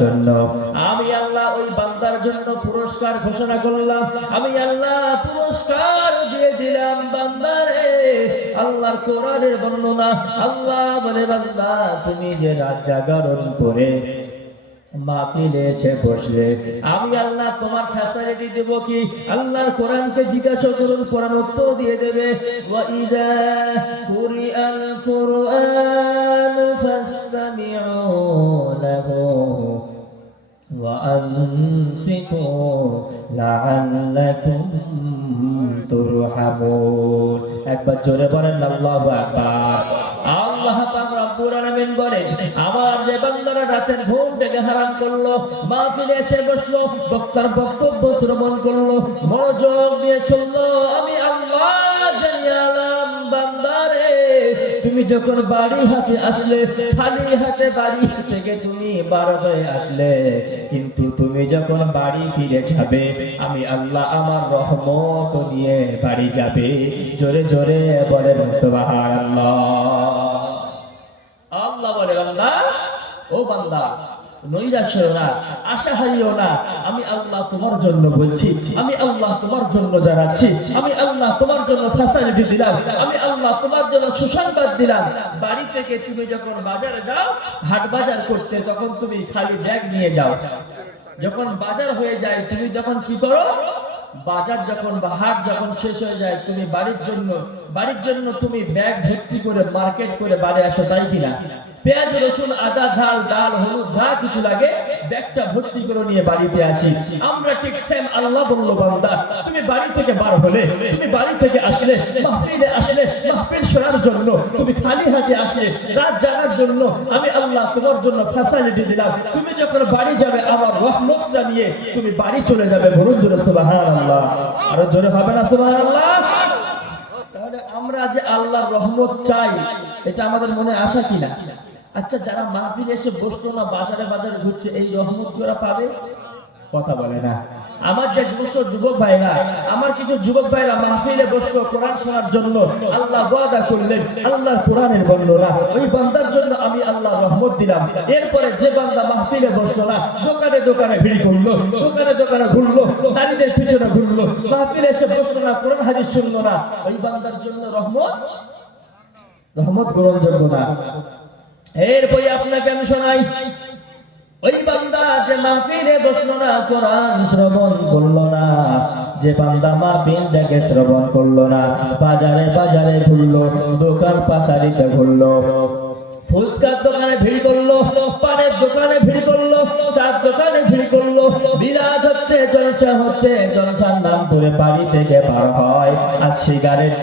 জন্য আমি আল্লাহ ওই বান্দার জন্য পুরস্কার ঘোষণা করলাম। আমি আল্লাহ পুরস্কার দিয়ে দিলাম বান্দারে। আল্লাহর কোরআনের বর্ণনা, আল্লাহ বলে বান্দা তুমি যে রাত জাগরণ করে মাহফিলে এসে বসলে আমি আল্লাহ তোমার ফ্যাসিলিটি দেব কি? আল্লাহর কোরআনকে জিজ্ঞাসা করুন, কোরআন উত্তর দিয়ে দেবে। ওয়া ইযা কুরিআল কুরআন ফাসতামিউ লাহু ওয়া আনসিতু লাআল্লাকুম তুরহামুন। একবার জোরে বলেন আল্লাহু আকবার। আল্লাহ পাক রব্বুল আলামিন বলেন, আমার যে বান্দারা রাতের ঘুম থেকে হারাম করলো, মাহফিলে এসে বসলো, বক্তার বক্তব্য শ্রবণ করলো, মনোযোগ দিয়ে শুনলো, আমি আল্লাহ জানিয়ালাম বান্দারে তুমি যখন বাড়ি হাতে আসলে, খালি হাতে বাড়ি থেকে তুমি বার হয়ে আসলে, কিন্তু তুমি যখন বাড়ি ফিরে যাবে আমি আল্লাহ আমার রহমত নিয়ে বাড়ি যাবে। জোরে জোরে বলেন সুবহানাল্লাহ। আল্লাহ বলে বান্দা, ও বান্দা নৈরাশ হও না, আশা হারিও না, আমি আল্লাহ তোমার জন্য বলছি, আমি আল্লাহ তোমার জন্য জানাচ্ছি, আমি আল্লাহ তোমার জন্য ফ্যাসিলিটি দিলাম, আমি আল্লাহ তোমার জন্য সুসংবাদ দিলাম। বাড়ি থেকে তুমি যখন বাজারে যাও, হাট বাজার করতে, তখন তুমি খালি ব্যাগ নিয়ে যাও। যখন বাজার হয়ে যায় তুমি যখন কি করো? বাজার যখন বা হাট যখন শেষ হয়ে যায়, তুমি বাড়ির জন্য তুমি ব্যাগ ভর্তি করে মার্কেট করে বাড়ি আসো, তাই কিনা? পেঁয়াজ রসুন আদা ঝাল ডাল হলুদ যা কিছু লাগে ব্যাগটা ভর্তি করে নিয়ে বাড়িতে আসি। আমরা ঠিক সেম আল্লাহ বলল বান্দা তুমি বাড়ি থেকে বার হলে, তুমি বাড়ি থেকে আসলে, মাহফিলে আসলে, মাহফিল শোনার জন্য, তুমি খালি হাতে আসলে, রাত জাগার জন্য আমি আল্লাহ তোমার জন্য ফ্যাসিলিটি দিলাম। তুমি যখন বাড়ি যাবে আমার রহমতটা নিয়ে তুমি বাড়ি চলে যাবে। বলুন জোরে সুবহানাল্লাহ। আরো জোরে হবে না সুবহানাল্লাহ? তাহলে আমরা যে আল্লাহর রহমত চাই, এটা আমাদের মনে আশা কিনা? আচ্ছা, যারা মাহফিলে এসে বসলো না, বাজারে বাজারে ঘুরছে, এই রহমত কি ওরা পাবে? কথা বলে না। আমার যে যুবক ভাইরা, আমার কিছু যুবক ভাইরা মাহফিলে বসলো কোরআন শোনার জন্য, আল্লাহ ওয়াদা করলেন আল্লাহর কোরআনের বর্ণনা, ওই বান্দার জন্য আমি আল্লাহ রহমত দিলাম। এরপরে যে বান্দা মাহফিলে বসলো না, দোকানে দোকানে ভিড় করলো, দোকানে দোকানে ঘুরলো, নারীদের পিছনে ঘুরলো, মাহফিলে এসে বসলো না, কোরআন হাদিস শুনলো না, ওই বান্দার জন্য রহমত গ্রহণযোগ্য না। এরপরে আপনাকে আমি শোনাই, ওই বান্দা যে মাহফিলে বসলো না, কোরআন শ্রবণ করলো না, যে বান্দা মাহফিলটাকে শ্রবণ করলো না, বাজারে বাজারে ঘুরলো, দোকান পাশারিতে ঘুরলো, ফুচকার দোকানে ভিড় করলো, পানের দোকানে ভিড় করলো, চার দোকানে ভিড় করলো, বিলাত হচ্ছে, জলসা হচ্ছে, জলসার নাম করে বাড়ি থেকে বার হয় আর সিগারেট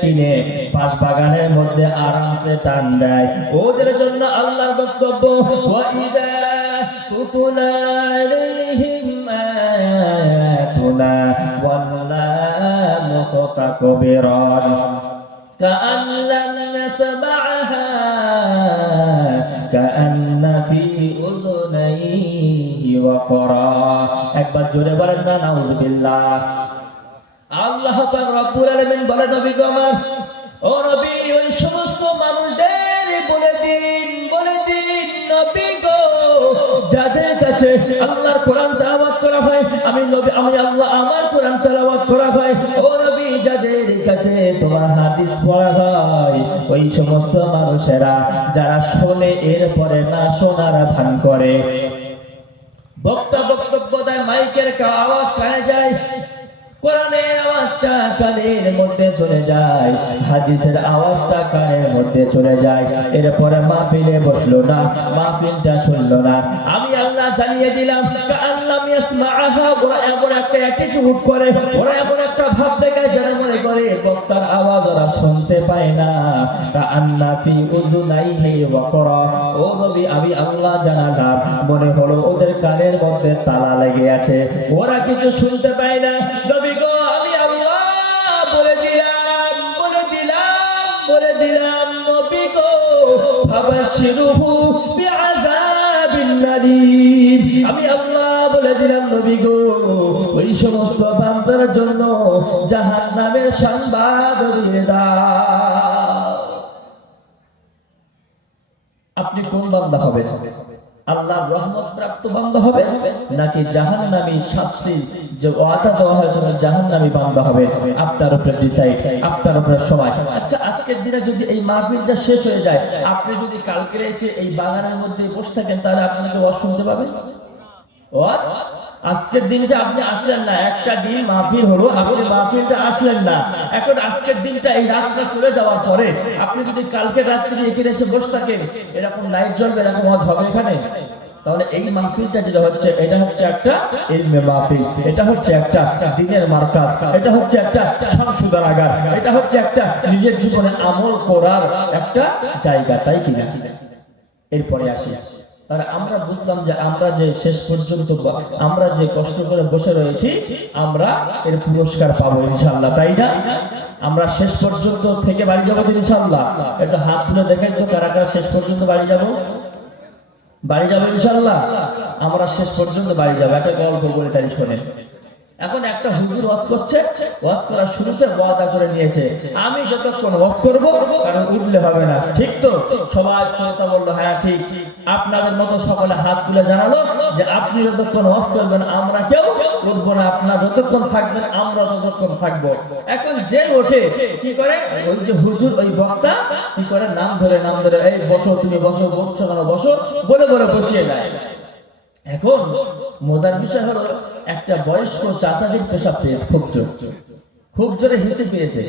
কিনে পাশ বাগানের মধ্যে আরামসে টান দেয়। ওদের জন্য আল্লাহর বক্তব্য, ওয়া ইযা তুতলা আলাইহিম আয়াতুনা ওয়াল্লা মুস্তাকবিরান কাআন লাম ইয়াসমা'হা কাআন্না ফি উযুনাইহি ওয়াকরা। একবার জোরে বলেন না নাউযুবিল্লাহ। আল্লাহ পাক রব্বুল আলামিন বলেন, নবী গো আমার, ও নবী ওই সমস্ত মানুষদের বলে দিন নবী গো, যাদের কাছে আল্লাহর কোরআন তেলাওয়াত করা হয়, আমি আল্লাহ আমার কোরআন তেলাওয়াত করা হয়, ও নবী যাদের কাছে তোমার হাদিস পড়া হয়, ওই সমস্ত মানুষেরা যারা শোনে এরপরে না শোনার ভান করে, বক্তা বক্তব্য দেয়, মাইকের আওয়াজ কানে যায়, কোরআনের আওয়াজটা কানের মধ্যে চলে যায়, হাদিসের আওয়াজটা কানের মধ্যে চলে যায়, এরপরে মাহফিলে বসলো না, মাহফিলটা শুনলো না, আমি আল্লাহ জানিয়ে দিলাম আল্লাহ ইয়াসমা'হা। ওরা এমন একটা অ্যাটিটিউড করে, ওরা এমন একটা ভাব দেখায় যেন মনে করে বক্তার আওয়াজ ওরা শুনতে পায় না। কাআন্না ফি উযুনাইহি ওয়াকরা। ও নবী আমি আল্লাহ জানালাম মনে হলো ওদের কানের মধ্যে তালা লেগে আছে, ওরা কিছু শুনতে পায় না। নবী গো আমি আল্লাহ বলে দিলাম নবী গো, ফাবাশশিরহু বিআযাবিন নারীম। আমি আল্লাহ বলে দিলাম নবী গো, ওই সমস্ত বান্দার জন্য জাহান্নামের সংবাদ দিয়ে দাও। আপনি কোন বান্দা হবেন? আল্লাহ আল্লাহর রহমত প্রাপ্ত বান্দা হবে নাকি জাহান্নামী শাস্তি যে ওয়াদা দেওয়া হয়েছে জাহান্নামী বান্দা হবে? আপনার উপরে ডিসাইড, আপনার উপরে সময়। আচ্ছা, আজকের দিনে যদি এই মাহফিলটা শেষ হয়ে যায়, আপনি যদি কালকে এসে এই বাগানের মধ্যে বসে থাকেন, তাহলে আপনাকে ওয়াজ শুনতে পাবেন? ওয়াজ আজকের দিনটা আপনি আসলেন না, একটা দিন মাহফিল হলো, আপনি মাহফিলটা আসলেন না। এখন আজকের দিনটা এই রাতটা চলে যাওয়ার পরে আপনি যদি কালকে রাত্রি এখানে এসে বসে থাকেন, এরকম লাইট জ্বলবে, এরকম ওয়াজ হবে এখানে? তাহলে এই মাহফিলটা যেটা হচ্ছে, এটা হচ্ছে একটা ইলমে মাহফিল, এটা হচ্ছে একটা দ্বীনের মার্কাজ, এটা হচ্ছে একটা সংশোধনাগার, এটা হচ্ছে একটা নিজের জীবনে আমল করার একটা জায়গা, তাই কিনা? এরপরে আসি, তাহলে আমরা বুঝলাম যে আমরা যে শেষ পর্যন্ত আমরা যে কষ্ট করে বসে রয়েছি, আমরা এর পুরস্কার পাবো ইনশাআল্লাহ, তাই না? আমরা শেষ পর্যন্ত থেকে বাড়ি যাবো ইনশাআল্লাহ। একটু হাত তুলে দেখেন তো কারা কারা শেষ পর্যন্ত বাড়ি যাবো? বাড়ি যাবো ইনশাআল্লাহ, আমরা শেষ পর্যন্ত বাড়ি যাবো। একটা গল্প বলে তাই শোনেন। এখন একটা হুজুর ওয়াজ করছে, ওয়াজ করার শুরুতে ওয়াদা করে নিয়েছে, আমি যতক্ষণ ওয়াজ করব কারণ উঠলে হবে না, ঠিক তো? সবাই শ্রোতা বললো হ্যাঁ ঠিক। আপনাদের মতো সকলে হাত তুলে জানালো যে আপনি যতক্ষণ ওয়াজ করবেন আমরা কেউ উঠবো না, আপনারা যতক্ষণ থাকবেন আমরা ততক্ষণ থাকবো। এখন যে ওঠে কি করে, ওই যে হুজুর ওই বক্তা কি করে, নাম ধরে এই বসো, তুমি বসো, বসছো কেন, বসো বলে বলে বসিয়ে দেয়। এখন মজার বিষয় হলো, একটা বয়স্ক চাচাজির পেশাব পেয়েছে, খুব জোরে হেসে পেয়েছে।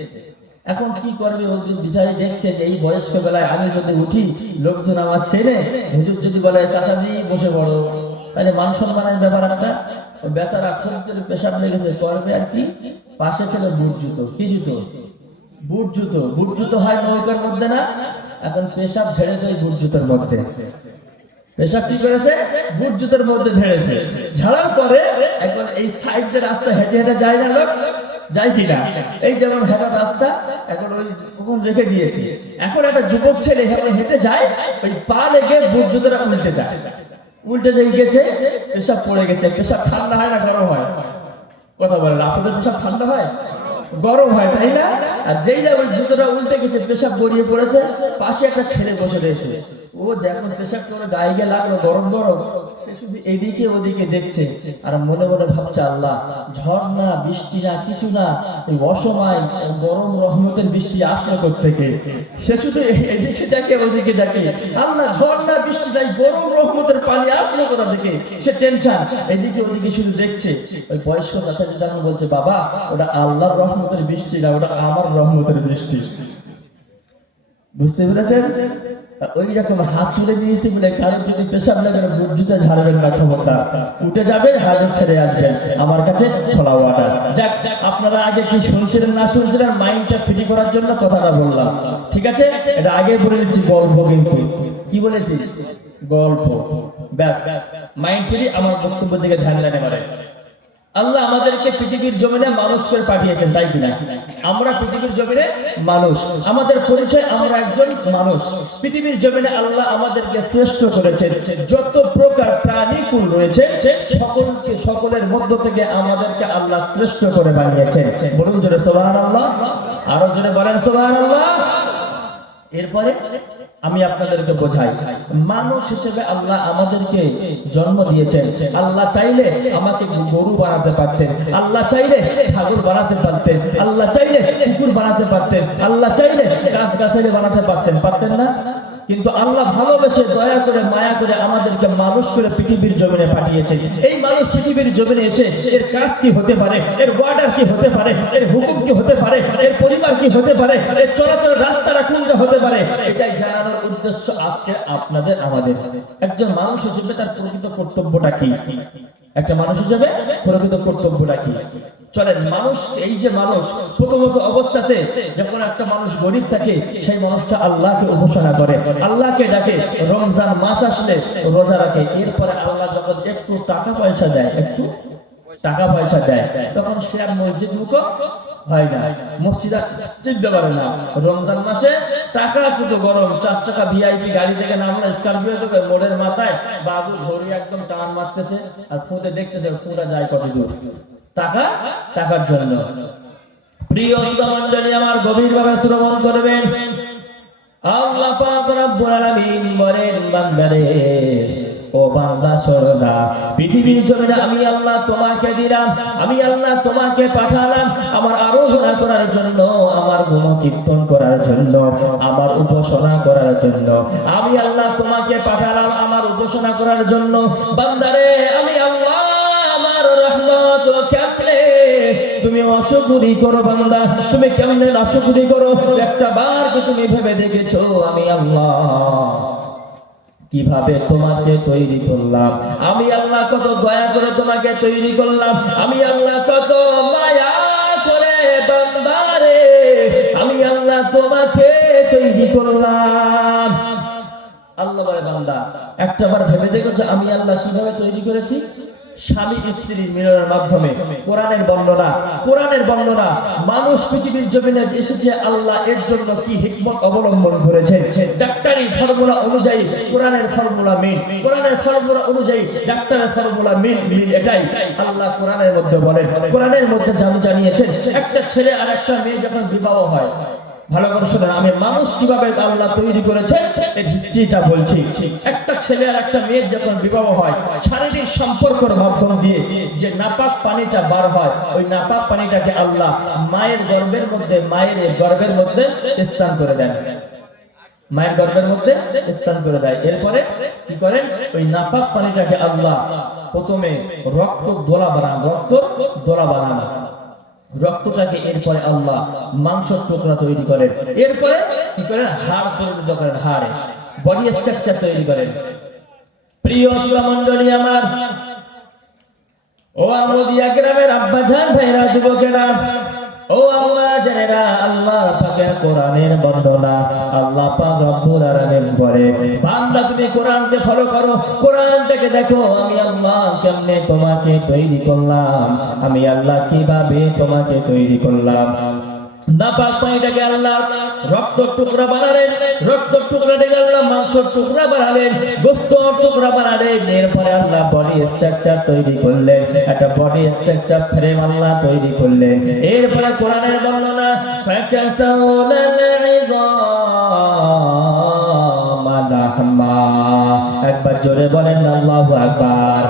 এখন কি করবে, ওদের বিচারে দেখছে যে এই বয়স্ক বেলায় আমি যদি উঠি, লোকজন আমার চেনে, হুজুর যদি বলে চাচাজি বসে পড়ো, তাহলে মান সম্মানের ব্যাপার একটা। বেচারা খুব জোরে পেশাব লেগেছে, করবে আর কি, পাশে ছিল বুট জুতো। কি জুতো? বুট জুতো। বুট জুতো হয় নৌকার মধ্যে না? এখন পেশাব ঝেড়েছে ওই বুট জুতোর মধ্যে। পেশাব কি করেছে? বুট জুতোর মধ্যে ঝেড়েছে। ঝাড়ার পরে এখন এই সাইড দিয়ে রাস্তা হেঁটে হেঁটে যায় না লোক, যায় কিনা? এই যেমন হেঁটা রাস্তা এখন ওই ওখানে রেখে দিয়েছে। এখন একটা যুবক ছেলে হেঁটে যায়, ওই পা লেগে বুট জুতোটা উল্টে যাই গেছে, পেশাব পড়ে গেছে। পেশাব ঠান্ডা হয় না গরম হয়? কথা বলেন, আপনাদের পেশাব ঠান্ডা হয়? গরম হয়, তাই না? আর যেই না ওই জুতোটা উল্টে গেছে, পেশাব গড়িয়ে পড়েছে, পাশে একটা ছেলে বসে রয়েছে। ও যখন পেশাব করে গায়ে গিয়ে লাগলো গরম গরম, সে শুধু এদিকে ওদিকে দেখছে আর মনে মনে ভাবছে, আল্লাহ, ঝড় না বৃষ্টি না কিছু না, এই অসময় গরম রহমতের বৃষ্টি আসলো কোত্থেকে? সে শুধু এদিকে দেখে ওদিকে দেখে, আল্লাহ, ঝড় না বৃষ্টি নাই, গরম রহমতের পানি আসলো কোথা থেকে? সে টেনশন, এদিকে ওদিকে শুধু দেখছে। ওই বয়স্ক চাচাজি তখন বলছে, বাবা, ওটা আল্লাহর রহমতের বৃষ্টি না, ওটা আমার রহমতের বৃষ্টি। বুঝতে পেরেছেন? ওই রকম হাত তুলে দিয়েছি বলে কারণ যদি পেশাব লাগে বুট জুতো ঝাড়বেন না, ক্ষমতা উঠে যাবেন, হাজত ছেড়ে আসবেন, আমার কাছে খোলা ওয়াটার। যাক, আপনারা আগে কি শুনছিলেন না শুনছিলেন, মাইন্ডটা ফ্রি করার জন্য কথাটা বললাম, ঠিক আছে? এটা আগে বলে দিচ্ছি, গল্প। কিন্তু কি বলেছি? গল্প। ব্যাস, মাইন্ড ফ্রি। আমার বক্তব্যের দিকে ধ্যান দেন এবারে। আল্লাহ আমাদেরকে পৃথিবীর জমিনে মানুষ করে পাঠিয়েছেন, তাই কিনা? আমরা পৃথিবীর জমিনে মানুষ, আমাদের পরিচয় আমরা একজন মানুষ। পৃথিবীর জমিনে আল্লাহ আমাদেরকে শ্রেষ্ঠ করেছেন। যত প্রকার প্রাণীকুল রয়েছে সকলের মধ্য থেকে আমাদেরকে আল্লাহ শ্রেষ্ঠ করে বানিয়েছেন। বলুন জোরে সুবহানাল্লাহ, আরো জোরে বলেন সুবহানাল্লাহ। এরপরে আমি আপনাদেরকে বোঝাই, মানুষ হিসেবে আল্লাহ আমাদেরকে জন্ম দিয়েছেন। আল্লাহ চাইলে আমাকে গরু বানাতে পারতেন, আল্লাহ চাইলে ছাগল বানাতে পারতেন, আল্লাহ চাইলে কুকুর বানাতে পারতেন, আল্লাহ চাইলে গাছগাছালি বানাতে পারতেন, পারতেন না? কিন্তু আল্লাহ ভালোবেসে দয়া করে মায়া করে আমাদেরকে মানুষ করে পৃথিবীর জমিনে পাঠিয়েছেন। এই মানুষ পৃথিবীর জমিনে এসে এর কাজ কি হতে পারে, এর ওয়ার্ডার কি হতে পারে, এর হুকুম কি হতে পারে, এর পরিবার কি হতে পারে, এর চলাচলের রাস্তাটা কোনটা হতে পারে, এটাই জানানোর উদ্দেশ্য আজকে আপনাদের আমাদের। একজন মানুষ হিসেবে তার প্রকৃত কর্তব্যটা কি? একটা মানুষ হিসেবে প্রকৃত কর্তব্যটা কি? চলেন, মানুষ, এই যে মানুষ প্রথমত অবস্থাতে যখন একটা মানুষ গরিব থাকে, সেই মানুষটা আল্লাহকে উপাসনা করে, আল্লাহকে ডাকে, রমজান মাস আসলে রোজা রাখে। এরপরে আল্লাহ যখন একটু টাকা পয়সা দেয়, তখন সে আর মসজিদ মুখ হয় না, মসজিদ চিনতে পারে না। রমজান মাসে টাকা আছে তো, গরম 4 চাকা ভিআইপি গাড়ি থেকে নামলে, স্করপিও থেকে, মোড়ের মাথায় বাবু ঘড়ি একদম টান মারতেছে আর খুঁজে দেখতেছে পুরা যায় কত দূর। টাকার জন্য। প্রিয় শ্রোতা মণ্ডলী, আমার গভীরভাবে শ্রবণ করবেন। আল্লাহ পাক রব্বুল আলামিন বলেন, বান্দারে ও বান্দা শোনো না, পৃথিবীর জমিনে আমি আল্লাহ তোমাকে দিলাম, আমি আল্লাহ তোমাকে পাঠালাম আমার আরাধনা করার জন্য, আমার গুণকীর্তন করার জন্য, আমার উপাসনা করার জন্য। আমি আল্লাহ তোমাকে পাঠালাম আমার উপাসনা করার জন্য। বান্দারে আমি আল্লাহ আমার রহমত কেমনে তুমি অশুকরি করো বান্দা, তুমি কেমনে অশুকরি করো? একটা বার কি তুমি ভেবে দেখেছো আমি আল্লাহ কিভাবে তোমাকে তৈরি করলাম? আমি আল্লাহ কত দয়া করে তোমাকে তৈরি করলাম, আমি আল্লাহ কত মায়া করে বান্দারে আমি আল্লাহ তোমাকে তৈরি করলাম। আল্লাহ বলে বান্দা একটাবার ভেবে দেখেছো আমি আল্লাহ কিভাবে তৈরি করেছি? স্বামী স্ত্রীর মিলনের মাধ্যমে। কোরআনের বর্ণনা, কোরআনের বর্ণনা মানুষ পৃথিবীর জমিনে এসেছে আল্লাহ এর জন্য কি হিকমত অবলম্বন করেছে। ডাক্তারি ফর্মুলা অনুযায়ী কোরআনের ফর্মুলা মিল, কোরআনের ফর্মুলা অনুযায়ী ডাক্তারের ফর্মুলা মিল, এটাই আল্লাহ কোরআনের মধ্যে বলেন। কোরআনের মধ্যে জানিয়েছেন একটা ছেলে আর একটা মেয়ে যখন বিবাহ হয়, ভালো করে শুনুন, আমি মানুষ কিভাবে আল্লাহ তৈরি করেছে এর হিস্ট্রিটা বলছি। একটা ছেলে আর একটা মেয়ের যখন বিবাহ হয়, শারীরিক সম্পর্কের মাধ্যম দিয়ে যে নাপাক পানিটা বার হয়, ওই নাপাক পানিটাকে আল্লাহ মায়ের গর্ভের মধ্যে স্থান করে দেন, মায়ের গর্ভের মধ্যে স্থান করে দেয়। এরপরে কি করেন? ওই নাপাক পানিটাকে আল্লাহ প্রথমে রক্ত দোলা বানান, রক্তটাকে এরপরে আল্লাহ মাংসের টুকরা তৈরি করেন, এরপরে কি করেন? হাড় পরিণত করেন, হাড়ে বডি স্ট্রাকচার তৈরি করেন। প্রিয় শ্রোতামণ্ডলী আমার, ও আমদিয়া গ্রামের আব্বাজান ভাইরা, যুবকেরা, ও আল্লাহ জানেরা, আল্লাহ পাকের কোরআনের বর্ণনা আল্লাহ পাক রব্বুল আলামিন বলে বান্দা তুমি কোরআনকে ফলো করো, কোরআনটাকে দেখো আমি আল্লাহ কেমনে তোমাকে তৈরি করলাম, আমি আল্লাহ কিভাবে তোমাকে তৈরি করলাম। নাপাক পানিটাকে আল্লাহ রক্তের টুকরা বানালেন, রক্তের টুকরাটাকে আল্লাহ মাংসের টুকরা বানালেন, গোশতের টুকরা বানালেন। এরপরে আল্লাহ বডি স্ট্রাকচার তৈরি করলেন, একটা বডি স্ট্রাকচার ফ্রেম আল্লাহ তৈরি করলেন। এরপরে কোরআনের বর্ণনা ফাকাসাউনাল ইযামা লাহমা, একবার জোরে বলেন আল্লাহু আকবার।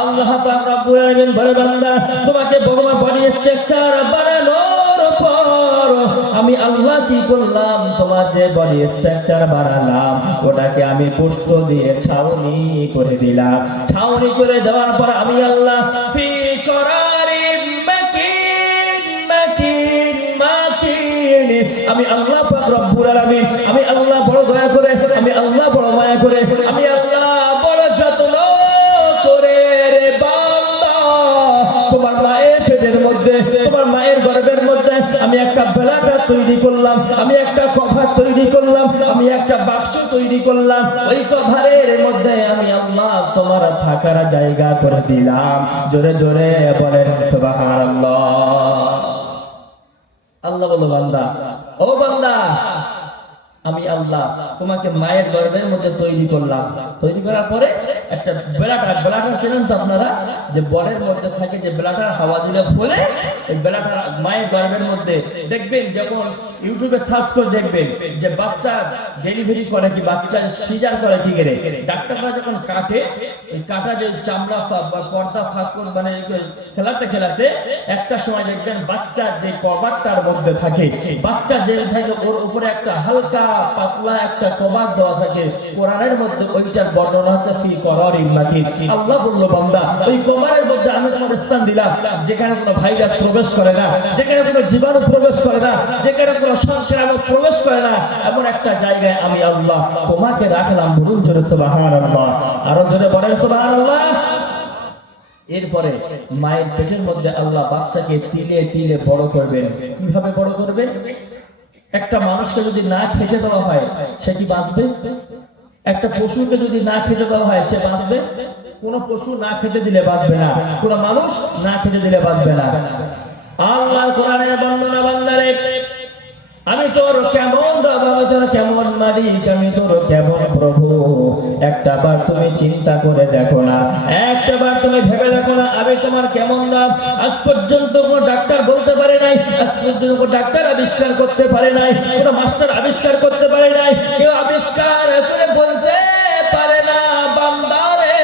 আল্লাহ পাক রব্বুল আলামিন বলে বান্দা তোমাকে ভগবান বডি স্ট্রাকচার বানানো আমি আল্লাহ কি করলাম? তোমার যে বডি স্ট্রাকচার বানালাম ওটাকে আমি পুষ্ট দিয়ে ছাউনি করে দিলাম। ছাউনি করে দেওয়ার পর আমি আল্লাহ ফি করারিম মাকিন মাকিন মাকিন, আমি আল্লাহ পাক রব্বুল আলামিন, আমি আল্লাহ বড় দয়া করে, আমি আল্লাহ বড় মায়া করে, আমি আল্লাহ বড় যত্ন করে রে বান্দা তোমার মায়ের পেটের মধ্যে, তোমার মায়ের গর্ভের মধ্যে আমি একটা বেলাটা তৈরি করলাম, আমি একটা কভার তৈরি করলাম, আমি একটা বাক্স তৈরি করলাম। ওই কভারের মধ্যে আমি আল্লাহ তোমার থাকার জায়গা করে দিলাম। জোরে জোরে বলেন সুবহানাল্লাহ। আল্লাহ বলো বান্দা, ও বান্দা আমি আল্লাহ তোমাকে মায়ের গর্ভের মধ্যে তৈরি করলাম। তৈরি করার পরে একটা বেলাটার চেনেন তো আপনারা, যে বরের মধ্যে থাকে যে বেলাটার হাওয়া দিলে ফলে এই বেলাটার মায়ের গর্ভের মধ্যে দেখবেন, যখন ইউটিউবে সার্চ করে দেখবেন যে বাচ্চা ডেলিভারি করে কি বাচ্চা সিজার করে কি করে, ডাক্তাররা যখন কাটে এই কাটা যে চামড়া বা পর্দা ফাঁক মানে খেলাতে একটা সময় দেখবেন বাচ্চা যে কভারটার মধ্যে থাকে, বাচ্চা যে থাকে ওর উপরে একটা হালকা পাতলা একটা কভার দেওয়া থাকে। কোরআনের মধ্যে ওইটার বর্ণনা হচ্ছে ফি করারিম মাকিন। আল্লাহ বলল বান্দা ওই কভারের মধ্যে আমি তোমার স্থান দিলাম, যেখানে কোনো ভাইরাস প্রবেশ করে না, যেখানে কোনো জীবাণু প্রবেশ করে না, যেখানে কোনো সংক্রামক প্রবেশ করে না, এমন একটা জায়গায় আমি আল্লাহ তোমাকে রাখলাম। বলুন জোরে সুবহানাল্লাহ, আরো জোরে বলেন সুবহানাল্লাহ। এরপরে মায়ের পেটের মধ্যে আল্লাহ বাচ্চাকে তিলে তিলে বড় করবেন। কিভাবে বড় করবেন? একটা মানুষকে যদি না খেতে দেওয়া হয় সে কি বাঁচবে? একটা পশুকে যদি না খেতে দেওয়া হয় সে বাঁচবে? কোন পশু না খেতে দিলে বাঁচবে না, কোন মানুষ না খেতে দিলে বাঁচবে না। আল্লাহর কোরআনের বর্ণনা বান্দারে আমি তোর কেমন রব, আমি তোর কেমন মালিক, আমি তোর কেমন প্রভু, একটাবার তুমি চিন্তা করে দেখো না, একটাবার তুমি ভেবে দেখো না আমি তোমার কেমন রব। আজ পর্যন্ত কোনো ডাক্তার বলতে পারে নাই, আজ পর্যন্ত কোনো ডাক্তার আবিষ্কার করতে পারে নাই, কোনো মাস্টার আবিষ্কার করতে পারে নাই, কেউ আবিষ্কার করে বলতে পারে না বান্দারে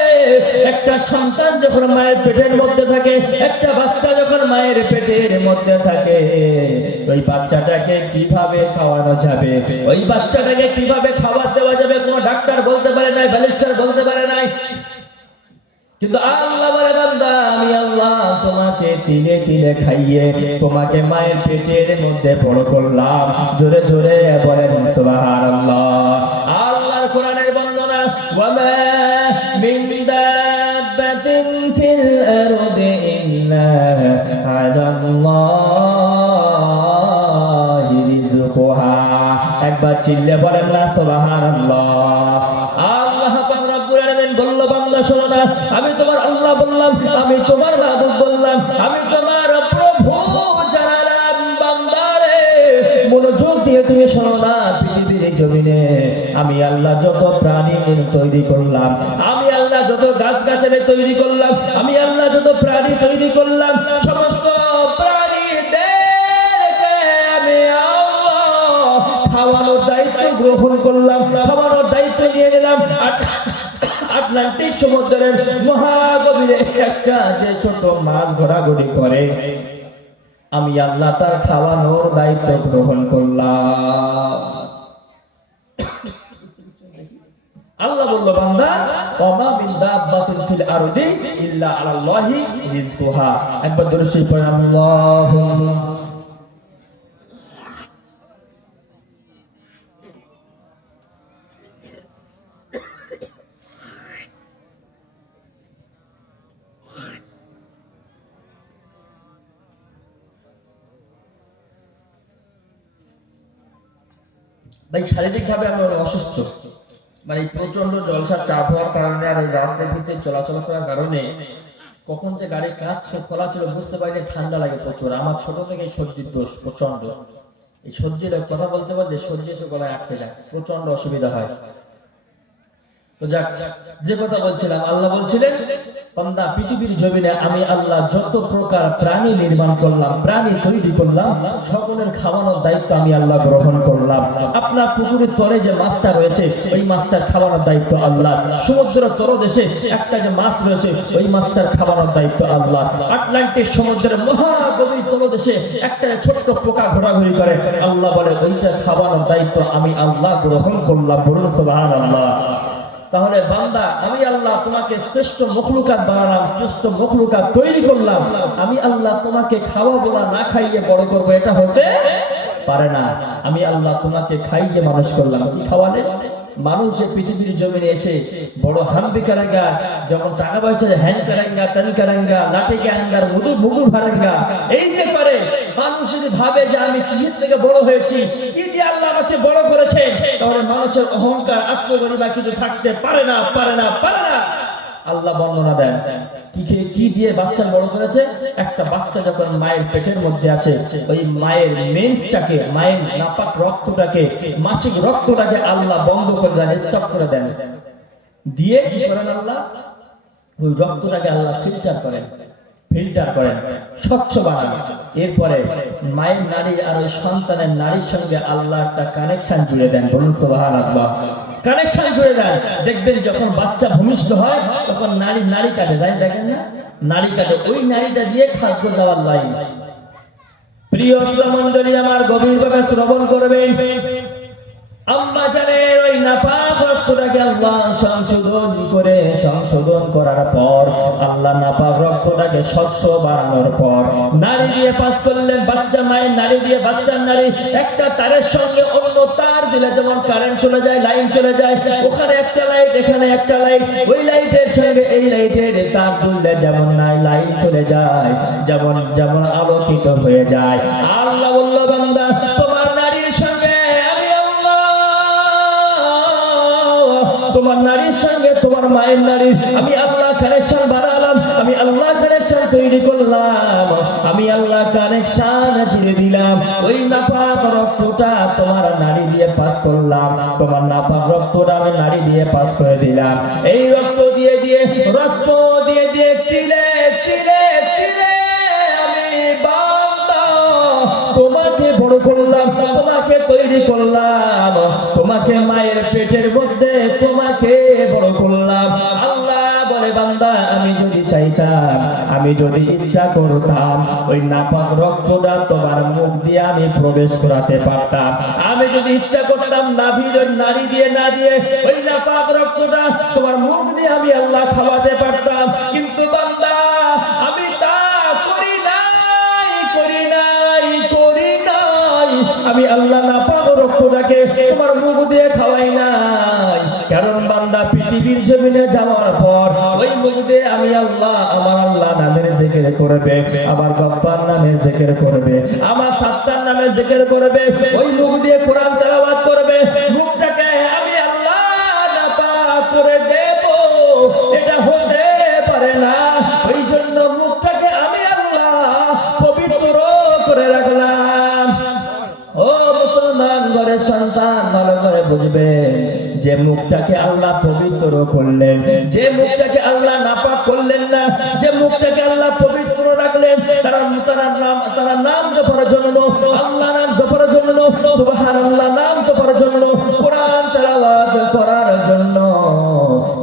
একটা সন্তান যখন মায়ের পেটের মধ্যে থাকে, একটা বাচ্চা যখন মায়ের পেটের মধ্যে থাকে, ওই বাচ্চাটাকে কিভাবে খাওয়ানো যাবে, ওই বাচ্চাটাকে কিভাবে খাবার দেওয়া যাবে, কোনো ডাক্তার বলতে পারে নাই, ব্যারিস্টার বলতে পারে নাই। কিন্তু আল্লাহ বলে, বান্দা আমি আল্লাহ তোমাকে তিলে তিলে খাইয়ে তোমাকে মায়ের পেটের মধ্যে বড় করলাম। জোরে জোরে বলেন সুবহানাল্লাহ। আল্লাহর কোরআনের বর্ণনা, ওয়ামা মিন দাব্বাতিন ফিল আরদি ইল্লা আলাল্লাহি রিজকুহা। একবার চিল্লে বলেন না সুবহানাল্লাহ। আল্লাহ পাক রব্বুল আলামিন বলল, বান্দা শোনো না, আমি তোমার আল্লাহ বললাম, আমি তোমার মাবুদ বললাম, আমি তোমার প্রভু জানালাম। বান্দারে মনোযোগ দিয়ে তুমি শোনো না, পৃথিবীর জমিনে আমি আল্লাহ যত প্রাণী তৈরি করলাম, আমি আল্লাহ যত গাছ গাছালি তৈরি করলাম, আমি আল্লাহ যত প্রাণী তৈরি করলাম, সমস্ত প্রাণীদেরকে আমি আল্লাহ খাওয়ানোর দায়িত্ব গ্রহণ করলাম, খাওয়ানোর দায়িত্ব নিয়ে নিলাম। আটলান্টিক সমুদ্রের মহাগভীরে একটা যে ছোট মাছ ঘোরাঘুরি করে, আমি আল্লাহ তার খাওয়ানোর দায়িত্ব গ্রহণ করলাম। আল্লাহ বলল, বান্দা ওমা মিন দাব্বাতিন ফিল আরদি ইল্লা আলাল্লাহি রিজকুহা। একবার দরুদ শরীফ পড়েন, আল্লাহুম্মা। ভাই শারীরিকভাবে আমি অসুস্থ, মানে প্রচন্ড জলসার চাপ হওয়ার কারণে আর এই রাতের ভিতরে চলাচল করার কারণে কখন যে গাড়ির কাঁচ খোলা ছিল বুঝতে পারিনি। ঠান্ডা লাগে প্রচুর, আমার ছোট থেকে সর্দির দোষ প্রচন্ড। এই সর্দির কথা বলতে বলতে সর্দি এসে গলায় আটকে যায়, প্রচন্ড অসুবিধা হয়। তো যাক, যে কথা বলছিলাম, আল্লাহ বলছিলেন, বান্দা পৃথিবীর জমিনে আমি আল্লাহ যত প্রকার প্রাণী নির্মাণ করলাম, প্রাণী তৈরি করলাম, সকলের খাওয়ানোর দায়িত্ব আমি আল্লাহ গ্রহণ করলাম। আপনার পুকুরের তলে যে মাছটা রয়েছে, ওই মাছটার খাওয়ানোর দায়িত্ব আল্লাহ। সমুদ্রের তলদেশে একটা যে মাছ রয়েছে, ওই মাছটার খাওয়ানোর দায়িত্ব আল্লাহ। আটলান্টিক সমুদ্রের মহাগভীর তলদেশে একটা ছোট্ট পোকা ঘোরাঘুরি করে, আল্লাহ বলে ওইটা খাওয়ানোর দায়িত্ব আমি আল্লাহ গ্রহণ করলাম। বলুন সুবহানাল্লাহ। তাহলে বান্দা আমি আল্লাহ তোমাকে শ্রেষ্ঠ মখলুকাত বানালাম, শ্রেষ্ঠ মখলুকাত তৈরি করলাম, আমি আল্লাহ তোমাকে খাওয়াবো না, না খাইয়ে বড় করবো, এটা হতে পারে না। আমি আল্লাহ তোমাকে খাইয়ে মানুষ করলাম। কি খাওয়ালে? মানুষ যে পৃথিবীর জমিনে এসে বড় হাম্বি কারাঙ্গা, যখন টাকা পয়সা হ্যান কারাঙ্গা, তান কারাঙ্গা, লাঠি কারাঙ্গার মুগু ভারাঙ্গা, এই যে করে, মানুষ যদি ভাবে যে আমি কিসের থেকে বড় হয়েছি, কি দিয়ে আল্লাহ আমাকে বড় করেছে, তাহলে মানুষের অহংকার, আত্মগরিমা কিছু থাকতে পারে না, পারে না, পারে না। আল্লাহ বর্ণনা দেন কি দিয়ে বাচ্চা বড় করেছে। একটা বাচ্চা যখন মায়ের পেটের মধ্যে আসে, ওই মায়ের মেন্সটাকে, মায়ের নাপাক রক্তটাকে, মাসিক রক্তটাকে আল্লাহ বন্ধ করে দেন, স্টপ করে দেন। দিয়ে কি করেন আল্লাহ? ওই রক্তটাকে আল্লাহ ফিল্টার করেন, স্বচ্ছ বানান। এরপরে মায়ের নারী আর ওই সন্তানের নারীর সঙ্গে আল্লাহ একটা কানেকশন জুড়ে দেন। বলুন সুবহানাল্লাহ। কানেকশন জুড়ে দেন। দেখবেন যখন বাচ্চা ভূমিষ্ঠ হয়, তখন নারী কাটে, তাই দেখেন না, নারী কাটে, ওই নারীটা দিয়ে খাদ্য যাওয়ার লাইন। প্রিয় শ্রোমণ্ডলী আমার, গভীরভাবে শ্রবণ করবেন। আম্মা জানের ওই নাপাক রক্তটাকে আল্লাহ সংশোধন করার পর, আল্লাহ নাপাক রক্তটাকে স্বচ্ছ বানানোর পর নারী দিয়ে পাস করলেন। বাচ্চা মায়ের নারী দিয়ে বাচ্চার নারী, একটা তারের সঙ্গে অন্য তার দিলে যেমন কারেন্ট চলে যায়, লাইন চলে যায়, ওখানে একটা লাইট, এখানে একটা লাইট, ওই লাইটের সঙ্গে এই লাইটের তার জুড়লে যেমন নাই লাইন চলে যায়, যেমন আলোকিত হয়ে যায়। আল্লাহ বলল, বান্দা তোমার নারীর সঙ্গে তোমার নারীর সঙ্গে তোমার মায়ের নারী আমি আল্লাহ কানেকশন বানালাম, আমি আল্লাহ কানেকশন তৈরি করলাম, আমি আল্লাহ কানেকশন জুড়ে দিলাম। ওই নাপাক রক্তটা তোমার নারী দিয়ে পাস করলাম, তোমার নাপাক রক্তটা আমি নারী দিয়ে পাস করে দিলাম। এই রক্ত দিয়ে তিলে তিলে তিলে আমি বান্দা তোমাকে বড় করলাম, তোমাকে তৈরি করলাম, তোমাকে মায়ের পেটের মধ্যে তোমাকে বড় করলাম। আল্লাহ বলে, বান্দা আমি যদি চাইতাম, আমি যদি ইচ্ছা করতাম, ওই নাপাক রক্তটা তোমার মুখ দিয়ে আমি প্রবেশ করাতে পারতাম। আমি যদি ইচ্ছা করতাম নাভির নারী দিয়ে না দিয়ে ওই নাপাক রক্তটা তোমার মুখ দিয়ে আমি আল্লাহ খাওয়াতে পারতাম। কিন্তু বান্দা আমি তা করি নাই, করি নাই, করি নাই। আমি আল্লাহ নাপাক রক্তটাকে তোমার মুখ দিয়ে খাওয়াই নাই। কারণ বান্দা পৃথিবীর জমিনে যাওয়ার পর ওই মুখ দিয়ে আমি আল্লাহ, আমার আল্লাহ নামের জিকির করবে, আমার গফফার নামের জিকির করবে, আমার সাত্তার নামের জিকির করবে, ওই মুখ দিয়ে কোরআন তেলাওয়াত করবে। মুখটাকে আমি আল্লাহ নাপাক করে দেব, এটা হতে পারে না। ওই জন্য মুখটাকে আমি আল্লাহ পবিত্র করে রাখলাম। ও মুসলমান ঘরের সন্তান, ভালো করে বুঝবে, যে মুখটাকে আল্লাহ পবিত্র করলেন, যে মুখটাকে আল্লাহ নাপাক করলেন না, যে মুখটাকে আল্লাহ পবিত্র রাখলেন, তারা নাম জপার জন্য, আল্লাহ নাম জপার জন্য, সুবহানাল্লাহ নাম জপার জন্য, কোরআন তেলাওয়াত করার জন্য,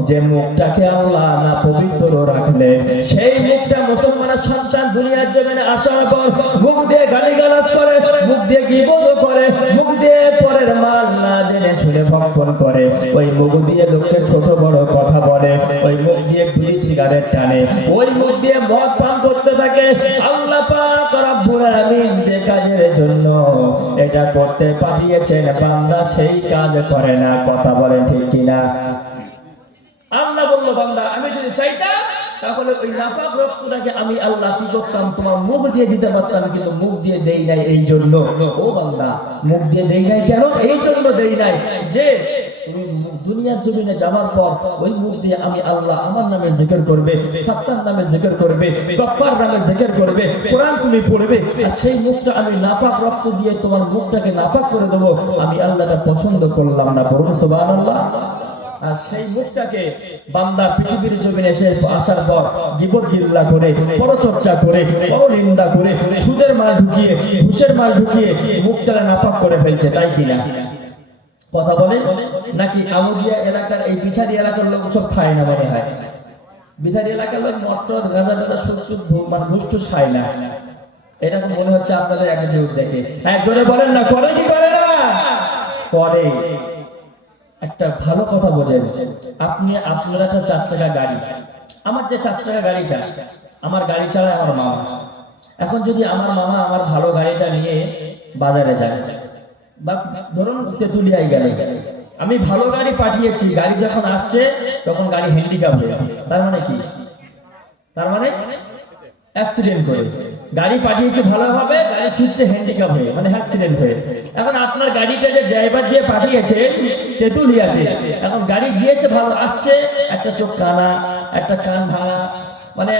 যে মুখটাকে আল্লাহ না পবিত্র রাখলেন, সেই মুখটা মুসলমানের সন্তান দুনিয়ার জমিনে আসার পর মুখ দিয়ে গালিগালাজ করে, মুখ দিয়ে গীবত করে, মুখ দিয়ে পরের মাল না জেনে শুনে ভক্ষণ করে, ওই মুখ দিয়ে লোককে ছোট বড় কথা বলে, ওই মুখ দিয়ে বিড়ি সিগারেট টানে, ওই মুখ দিয়ে মদ পান করতে থাকে। আল্লাহ পাক রব্বুল আলামিন যে কাজের জন্য এটা করতে পাঠিয়েছেন, বান্দা সেই কাজ করে না। কথা বলেন ঠিক কিনা? আল্লাহ বলল, বান্দা আমি যদি চাইতাম তাহলে ওই নাপাক রক্তটাকে আমি আল্লাহ কি করতাম, তোমার মুখ দিয়ে দিতে পারতাম, কিন্তু মুখ দিয়ে দেই নাই। এই জন্য ও বান্দা, মুখ দিয়ে দেই নাই কেন? এই জন্য দেই নাই যে তুমি দুনিয়ার জমিনে যাওয়ার পর ওই মুখ দিয়ে আমি আল্লাহ আমার নামে জিকির করবে, সাত্তার নামে জিকির করবে, গফফার নামে জিকির করবে, কোরআন তুমি পড়বে, আর সেই মুখটা আমি নাপাক রক্ত দিয়ে তোমার মুখটাকে নাপাক করে দেবো। আমি আল্লাহটা পছন্দ করলাম না। বলুন সুবহানাল্লাহ। আর সেই মুখটাকে বান্দা পৃথিবীর জমিনে এসে আসার পর গীবত গিল্লা করে, পরচর্চা করে, পরনিন্দা করে, সুদের মাল ঢুকিয়ে, ঘুষের মাল ঢুকিয়ে মুখটাকে নাপাক করে ফেলছে, তাই কিনা? কথা বলে নাকি? আমুদিয়া এলাকার এই বিথারি এলাকার লোক সব খায় না মনে হয়? বিথারি এলাকার লোক মটর গাঁজা টাজা সুদ মানে ঘুষ টুস খায় না, এরকম মনে হচ্ছে আপনাদের একটা যুগ দেখে। হ্যাঁ জোরে বলেন না, করে কি করে না? করে। একটা ভালো কথা বোঝেন, আপনার একটা 4 চাকা গাড়ি, আমার যে 4 চাকা গাড়িটা, আমার গাড়ি চালায় আমার মামা। এখন যদি আমার মামা আমার ভালো গাড়িটা নিয়ে বাজারে যায়, বা ধরুন তেতুলিয়ায় গেল, আমি ভালো গাড়ি পাঠিয়েছি, গাড়ি যখন আসছে তখন গাড়ি হ্যান্ডিক্যাপ হয়ে, তার মানে কি? তার মানে অ্যাক্সিডেন্ট করে গাড়ি পাঠিয়েছে ভালোভাবে, গাড়ি ফিরছে হ্যান্ডিক্যাপ হয়ে, মানে অ্যাক্সিডেন্ট হয়ে। এখন আপনার গাড়িটা যে ড্রাইভার দিয়ে পাঠিয়েছে তেতুলিয়াতে, এখন গাড়ি গিয়েছে ভালো, আসছে একটা চোখ কানা, একটা কান ভাঙা, মানে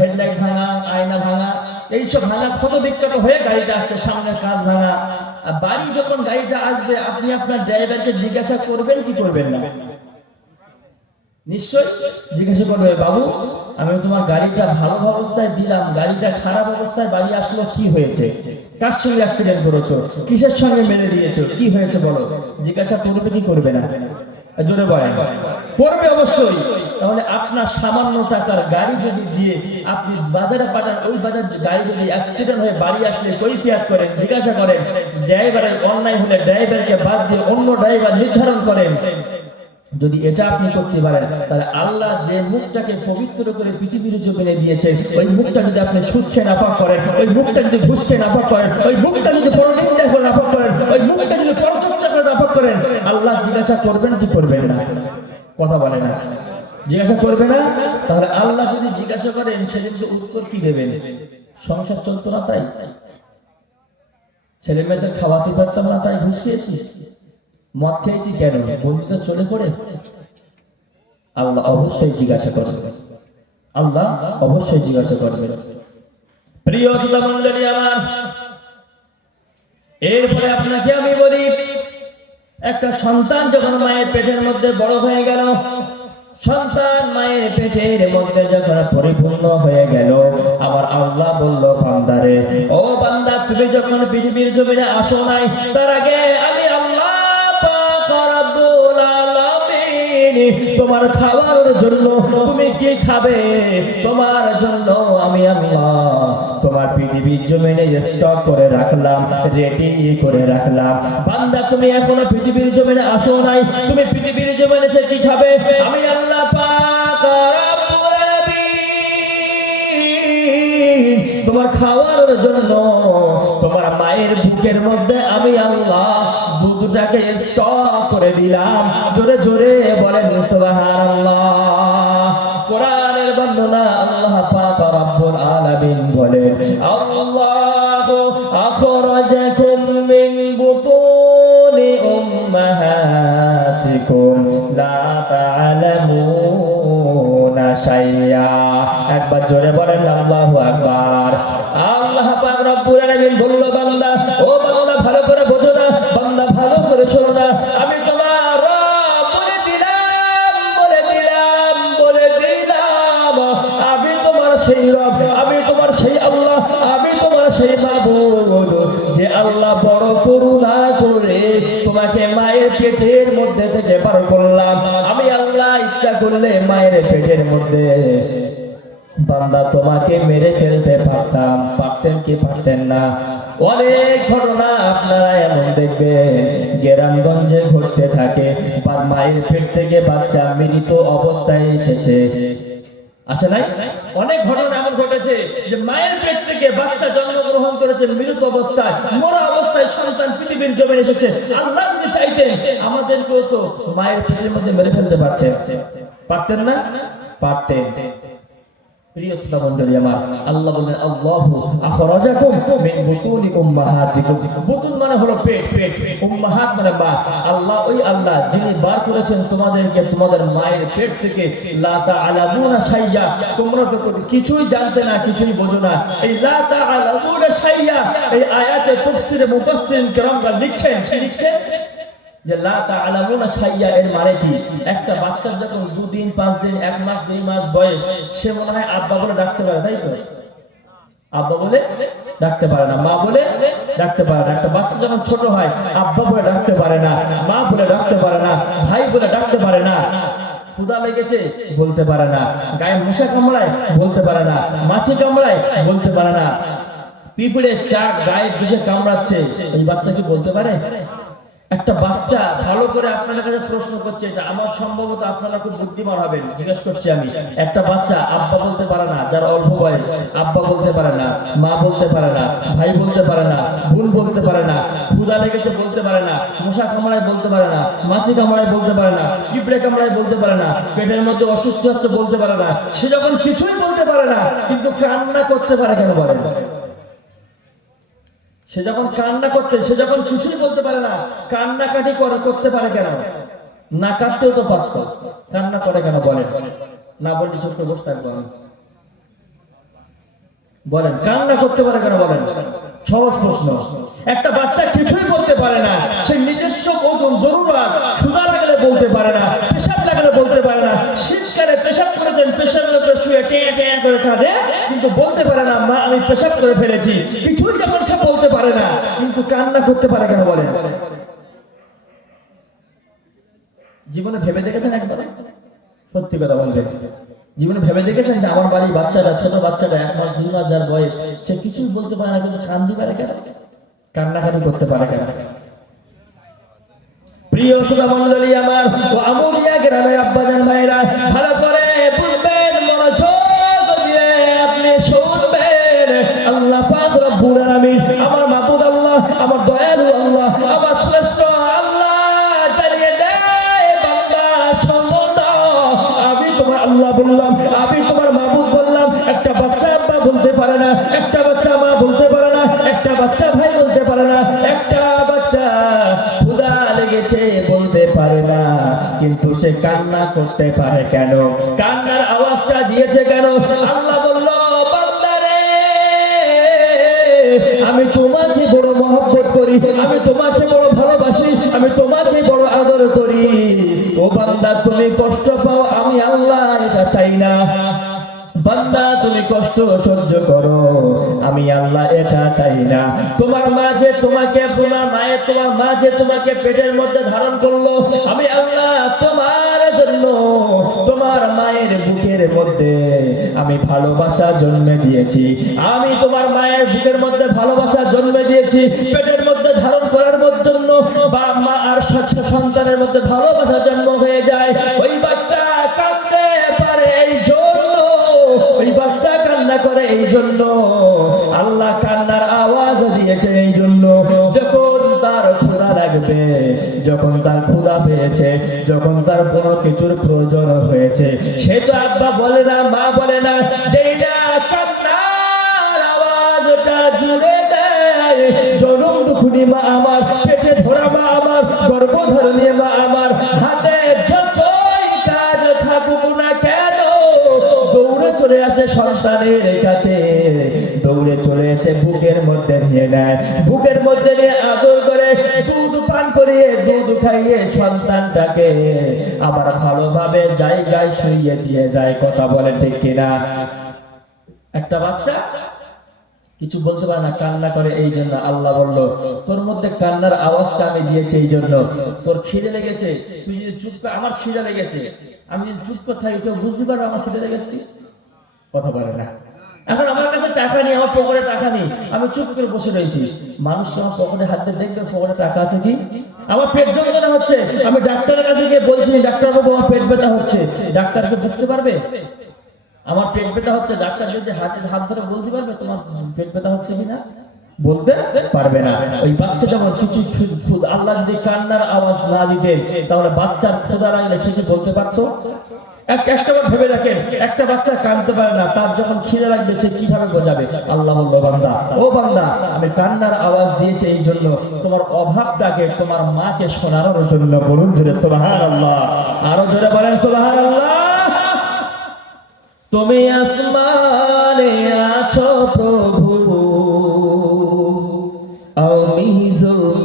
হেডলাইট ভাঙা, আয়না ভাঙা, এইসব ভাঙা ক্ষত বিক্ষত হয়ে গাড়িটা আসছে, সামনের কাঁচ ভাঙা। আর বাড়ি যখন গাড়িটা আসবে, আপনি আপনার ড্রাইভারকে জিজ্ঞাসা করবেন কি করবেন না? নিশ্চয় জিজ্ঞাসা করবে, বাবু আমি তোমার গাড়িটা ভালো অবস্থায় দিলাম, গাড়িটা খারাপ অবস্থায় বাড়ি আসলো, কি হয়েছে? কার সঙ্গে অ্যাক্সিডেন্ট করেছো? কিসের সঙ্গে মেরে দিয়েছো? কি হয়েছে বলো? জিজ্ঞাসা করবে কি করবে না? জোরে বলেন। করবে অবশ্যই। তাহলে আপনার সামান্য টাকার গাড়ি যদি দিয়ে আপনি বাজারে পাঠান, ওই বাজার গাড়ি যদি অ্যাক্সিডেন্ট হয়ে বাড়ি আসলে কৈফিয়ত করেন, জিজ্ঞাসা করেন, ড্রাইভারের অন্যায় হলে ড্রাইভারকে বাদ দিয়ে অন্য ড্রাইভার নির্ধারণ করেন, যদি এটা আপনি করতে পারেন, তাহলে আল্লাহ যে মুখটাকে পবিত্র করে পৃথিবীর জমিনে দিয়েছেন, ওই মুখটা যদি আপনি সুদ খেয়ে নাপাক করেন, ওই মুখটা যদি ঘুষ খেয়ে নাপাক করেন, ওই মুখটা যদি পরনিন্দা করে নাপাক করেন, ওই মুখটা যদি পরচর্চা করে নাপাক করেন, আল্লাহ জিজ্ঞাসা করবেন কি করবেন না? কথা বলে না, জিজ্ঞাসা করবে না? তাহলে আল্লাহ যদি জিজ্ঞাসা করেন, সেদিনকে উত্তর কি দেবেন? সংসার চলতো না তাই, ছেলে মেয়েদের খাওয়াতে পারতাম না তাই ঘুষ খেয়েছি, মদ খেয়েছি কেন, বন্ধুটা চলে পড়ে? আল্লাহ অবশ্যই জিজ্ঞাসা করবে, আল্লাহ অবশ্যই জিজ্ঞাসা করবে। প্রিয় শ্রোতা মণ্ডলী আমার, এরপরে আপনাকে আমি বলি, একটা সন্তান যখন মায়ের পেটের মধ্যে বড় হয়ে গেল, সন্তান মায়ের পেটের মধ্যে যখন পরিপূর্ণ হয়ে গেল, আমার আল্লাহ বলল, বান্দারে, ও বান্দা তুমি যখন পৃথিবীর জমিনে আসো নাই, তার আগে আমি আল্লাহ পাক রব্বুল আলামিন তোমার খাওয়ার জন্য তুমি কি খাবে তোমার জন্য আমি আল্লাহ তোমার পৃথিবীর জমিনে স্টক করে রাখলাম, রেডি করে রাখলাম। বান্দা তুমি এখনো পৃথিবীর জমিনে আসো নাই, তুমি পৃথিবীর জমিনে এসে কি খাবে? আমি আল্লাহ পাক রব্বুল আলামিন তোমার খাওয়ার জন্য তোমার মায়ের বুকের মধ্যে আমি আল্লাহ দুধটাকে স্টক করে দিলাম। জোরে জোরে বলেন সুবহানাল্লাহ। কোরআনের বর্ণনা আল্লাহ পাক রব্বুল আলামিন বলেন, আল্লাহু আখরাজাকুম মিন বুতুনি উম্মাহাতিকুম লা তা'লামুনা শাইয়া। একবার জোরে বলেন আল্লাহু আকবার। আল্লাহ পাক রব্বুল আলামিন বলল, বান্দা ও বান্দা ভালো করে বোঝো না, বান্দা ভালো করে শোনো না, আমি তোমার রব বলে দিলাম, আমি তোমার সেই রব, আমি তোমার সেই আল্লাহ, আমি তোমার সেই মাবুদ, যে আল্লাহ বড় করুণা করে তোমাকে মায়ের পেটের মধ্যে থেকে বার করলাম। আমি আল্লাহ ইচ্ছা করলে মায়ের পেটের মধ্যে বান্দা তোমাকে মেরে ফেলতে পারতাম, পারতেন কি পারতেন না? অনেক ঘটনা আপনারা এমন দেখবেন গ্রামগঞ্জে ঘটতে থাকে, মায়ের পেট থেকে বাচ্চা মৃত অবস্থায় এসেছে, আসে নাই? অনেক ঘটনা এমন ঘটেছে যে মায়ের পেট থেকে বাচ্চা জন্মগ্রহণ করেছে মৃত অবস্থায়, মরা অবস্থায় সন্তান পৃথিবীর জমিনে এসেছে। আল্লাহ যদি চাইতেন আমাদেরকেও তো মায়ের পেটের মধ্যে মেরে ফেলতে পারতেন, পারতেন না? পারতেন। প্রিয় শ্রোতামণ্ডলী আমার, আল্লাহ বলেন আল্লাহু আখরাজাকুম মিন বুতুনি উম্মাহাতিকুম। বুতুন মানে হলো পেট, পেট, উম্মাহাত মানে মা। আল্লাহ ওই আল্লাহ যিনি বার করেছেন তোমাদেরকে তোমাদের মায়ের পেট থেকে। লা তা'লামুনা শাইয়া, তোমরা তো কিছুই জানতে না, কিছুই বোঝো না। এই লা তা'লামুনা শাইয়া এই আয়াতে তাফসীরে মুফাসসিরিন কেরামরা লিখছেন, কি লিখছেন? যে লা তা'লামুনা শাইয়া এর মানে কি? একটা বাচ্চার যখন 2 দিন 5 দিন 1 মাস 2 মাস বয়স, সে মনে হয় আব্বা বলে ডাকতে পারে, তাই তো? আব্বা বলে ডাকতে পারে না, মা বলে ডাকতে পারে না। একটা বাচ্চা যখন ছোট হয় আব্বা বলে ডাকতে পারে না, মা বলে ডাকতে পারে না, ভাই বলে ডাকতে পারে না। ক্ষুধা লেগেছে বলতে পারে না, গায়ে মশা কামড়ায় বলতে পারে না, মাছি কামড়ায় বলতে পারে না, পিঁপড়ে চাক গায়ে বিষে কামড়াচ্ছে, এই বাচ্চা কি বলতে পারে? একটা বাচ্চা, ভালো করে আপনাদের কাছে প্রশ্ন করছে, এটা আমার সম্ভবত আপনারা খুব বুদ্ধিমান হবেন, জিজ্ঞেস করছি আমি। একটা বাচ্চা আব্বা বলতে পারে না, যার অল্প বয়স, আব্বা বলতে পারে না, মা বলতে পারে না, ভাই বলতে পারে না, বোন বলতে পারে না, ক্ষুধা লেগেছে বলতে পারে না, মশা কামড়ায় বলতে পারে না, মাছি কামড়ায় বলতে পারে না, পিঁপড়ে কামড়ায় বলতে পারে না, পেটের মধ্যে অসুস্থ হচ্ছে বলতে পারে না। সে যখন কিছুই বলতে পারে না কিন্তু কান্না করতে পারে কেন বলেন? সে যখন কান্না করতে, সে যখন কিছুই বলতে পারে না, কান্নাকাটি করতে পারে কেন? না কাঁদতেও তো পারত, কান্না করে কেন বলেন? না বললে ছোট্ট বসে থাকবো। বলেন কান্না করতে পারে কেন বলেন? সহজ প্রশ্ন। একটা বাচ্চা কিছুই বলতে পারে না, সে নিজস্ব ওজন জরুরত, ক্ষুধা লাগলে বলতে পারে না, পেশাব লাগলে বলতে পারে না, শীতকালে পেশাব করেছেন পেশাবের উপরে শুয়ে টেঁ টেঁ করে কাঁদে, কিন্তু বলতে পারে না মা আমি পেশাব করে ফেলেছি। কিছুই যখন সে বলতে পারে না কিন্তু কান্না করতে পারে কেন বলেন? জীবনে ভেবে দেখেছেন একবার? সত্যি কথা বলবেন, জীবনে ভেবে দেখেছেন যে আমার বাড়ির বাচ্চাটা, ছোট বাচ্চাটা 1 মাস 2 মাস যার বয়স, সে কিছুই বলতে পারে না কিন্তু কান্দি পারে কেন? কান্নাকাটি করতে পারে কেন? প্রিয় শ্রোতামণ্ডলী আমার ও আমুলিয়া গ্রামের আব্বাজান ভাইরা, ভালো করে বুঝবেন, মনোযোগ দিয়ে আপনি শুনবেন। আল্লাহ পাক রব্বুল আলামিন, আমার মাবুদ আল্লাহ, আমার দয়ালু আল্লাহ, আমার শ্রেষ্ঠ আল্লাহ জানিয়ে দেয়, বান্দা শোনো না, আমি তোমার আল্লাহ বললাম, আমি তোমার মাবুদ বললাম। একটা বাচ্চা আব্বা বলতে পারে না, একটা বাচ্চা মা বলতে পারে না, একটা বাচ্চা ভাই বলতে পারে না, একটা বাচ্চা ক্ষুধা লেগেছে বলতে পারে না, কিন্তু সে কান্না করতে পারে কেন? কান্নার আওয়াজটা দিয়েছে কেন? আল্লাহ বলল, বান্দারে আমি তোমাকে বড় মহব্বত করি, আমি তোমাকে বড় ভালোবাসি, আমি তোমাকে বড় আদর করি। ও বান্দা তুমি কষ্ট পাও, আমি আল্লাহ এটা চাই না। বান্দা তুমি কষ্ট সহ্য করো, আমি আল্লাহ এটা চাই না। তোমার মা যে তোমাকে, তোমার মা যে তোমাকে পেটের মধ্যে ধারণ করলো, আমি আল্লাহ তোমার জন্য তোমার মায়ের বুকের মধ্যে আমি ভালোবাসা জন্মে দিয়েছি। আমি তোমার মায়ের বুকের মধ্যে ভালোবাসা জন্মে দিয়েছি, পেটের মধ্যে ধারণ করার জন্য বা মা আর সন্তানের মধ্যে ভালোবাসা জন্ম হয়ে যায়। ওই বাচ্চা কাঁদতে পারে এই জন্য, ওই বাচ্চা কান্না করে এই জন্য, আল্লাহ কান্নার আওয়াজ দিয়েছে এই জন্য। যখন তার ক্ষুধা লাগবে, যখন তার ক্ষুধা পেয়েছে, যখন তার কোনো কিছুর প্রয়োজন হয়েছে, সে তো আব্বা বলে না, মা বলে না, যেটা কান্নার আওয়াজটা জুড়ে দেয় জনম দুখুনি মা আমার, পেটে ধরা মা আমার, গর্ভধারণী মা আমার, হাতে যতই কাজ থাকুক না কেন দৌড়ে চলে আসে সন্তানের কাছে, দৌড়ে চলে এসে বুকের মধ্যে নিয়ে নেয়, বুকের মধ্যে নিয়ে আদর করে দুধ পান করিয়ে দুধ খাইয়ে সন্তানটাকে আবার ভালোভাবে জায়গায় শুইয়ে দিয়ে যায়। কথা বলে ঠিক কিনা? একটা বাচ্চা কিছু বলতে পারে না, কান্না করে এই জন্য আল্লাহ বলল তোর মধ্যে কান্নার আওয়াজটা আমি দিয়েছি এই জন্য। তোর খিদে লেগেছে, তুই যদি চুপ করে, আমার খিদে লেগেছে, আমি যদি চুপ করে থাকি কেউ বুঝতে পারবে আমার খিদে লেগেছে? কথা বলে না। এখন আমার কাছে টাকা নেই, আমার পকেটে টাকা নেই, আমি চুপ করে বসে রয়েছি, মানুষ আমার পকেটে হাত দিয়ে দেখবে পকেটে টাকা আছে কি? আমার পেট যন্ত্রণা হচ্ছে, আমি ডাক্তারের কাছে গিয়ে বলছি ডাক্তার বাবু আমার পেট ব্যথা হচ্ছে, ডাক্তারকে বুঝতে পারবে আমার পেট ব্যথা হচ্ছে? ডাক্তার যদি হাত ধরে বলতে পারবে তোমার পেট ব্যথা হচ্ছে কিনা? বলতে পারবে না। ওই বাচ্চা যেমন কিছু আল্লাহ যদি কান্নার আওয়াজ না দিতেন তাহলে বাচ্চার ক্ষুধা লাগলে সে কি বলতে পারতো? একটাবার ভেবে দেখেন, একটা বাচ্চা কাঁদতে পারে না, তার যখন খিদে লাগবে সে কিভাবে বোঝাবে? আল্লাহ বলল বান্দা, ও বান্দা আমি কান্নার আওয়াজ দিয়েছি এই জন্য তোমার অভাবটাকে তোমার মাকে শোনানোর জন্য। বলুন জোরে সুবহানাল্লাহ, আরো জোরে বলেন সুবহানাল্লাহ। তুমি আসমানে আছো প্রভু, আমি